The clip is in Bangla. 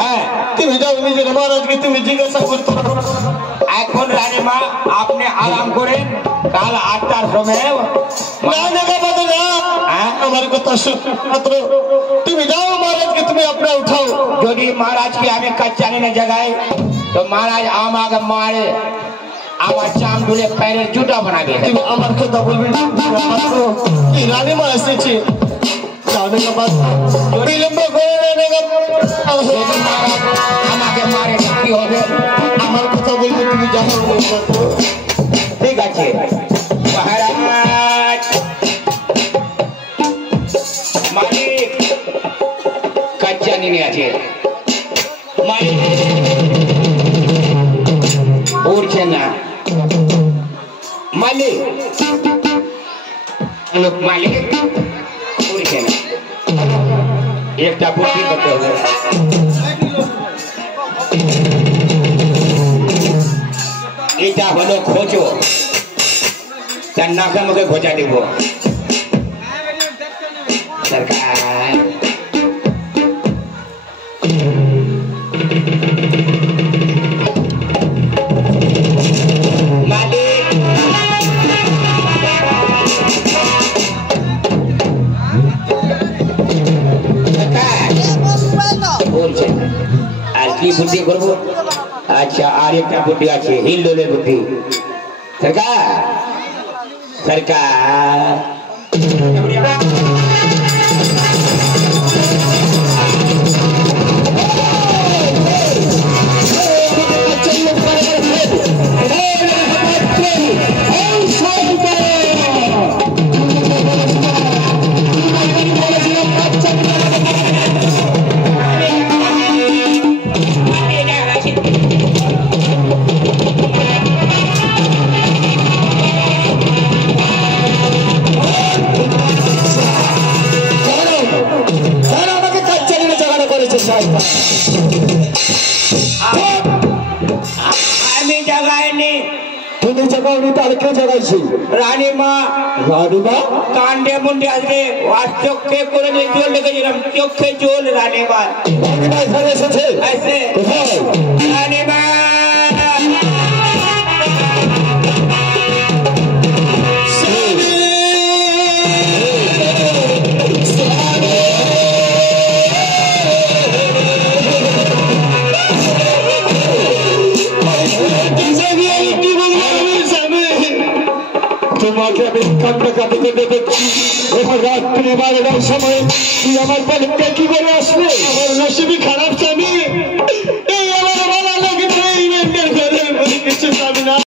হ্যাঁ তুমি যাও নিজের মহারাজকে তুমি জিজ্ঞাসা করতে পারো। এখন রানীমা আপনি আরাম করেন, কাল 8টার সময় আমার কথা মাত্র তুমি যাও মহারাজকে তুমি আপনার উঠাও। যদি মহারাজকে আমি কাচ্চানি না জায়গায় তো মহারাজ আমাকে মারে, আমার চাম ধুলে पैरेর জুতা বানাবে। তুমি আমার কথা বলবে না, মাত্র এই রানীমা এসেছে বিলম্ব করে আমাকে মারে কি হবে? আমার কথা বলবে তুমি যাও। ঠিক আছে মহারাজ। মালিক কাচ্চানি নিয়ে আছে, মালিক উঠছে না। মালিক মালিক উঠছে না, একটা বুদ্ধি করতে হবে। এটা হলো খোঁজো, তার নাকে মুখে খোঁজা দিব। সরকার মালিক বলছে আর কি বুদ্ধি করবো? আচ্ছা আর একটা বুদ্ধি আছে, হিলডোলের বুদ্ধি। সরকার সরকার আমি জাগাইনি। তুমি জাগাওনি তাহলে কে জাগাইছি? রানীমা। রানীমা কাণ্ডে মুন্ডে আজকে চোখে করে নিয়ে জল লেগেছিলাম, চোখে জল। রানীমা রানীমা এখানে এসেছে? এসে কোথায়? রানীমা তোমাকে আমি কান্না কাঁদতে দেখছি। এবার রাত্রি 12টার সময় তুই আমার বাড়িতে কি করে আসলে? আমার নসিবই খারাপ।